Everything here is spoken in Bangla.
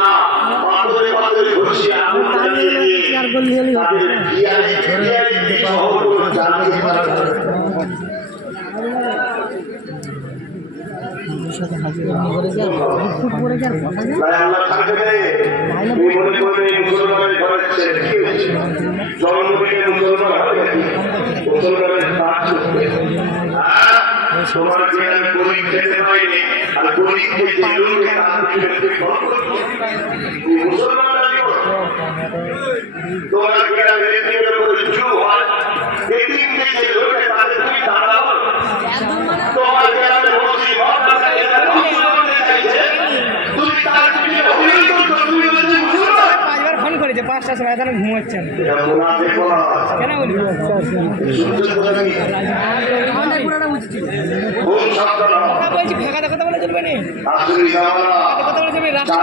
না পাথরে পাথরে ঘষিয়ে আগুন জ্বালিয়ে দিয়ে তাদের খিয়ালি শহরগুলো জ্বালিয়ে মারা যাবে। আল্লাহ থাকবে মনে করে মুসলমানের ঘরের ছেলে কি হয়েছে জন্মদিনে মুসলমান হবে মুসলমানের কাজ করবে। তোমার গ্রামে গরিব খেতে পাইনি আর গরিবকে যে লোকে মুসলমান তোমার গ্রামে এতিমের উপরে জুলুম হয় এতিমকে যে লোকে তাদের তুমি টাকা বলো তোমার গ্রামে মুসলিম ফোন করেছে 5টার সময় এখন ঘুমাচ্ছেন কেন বলি বলছি ফাঁকা কথা বলে চলবে না কথা বলে চলবে রাস্তা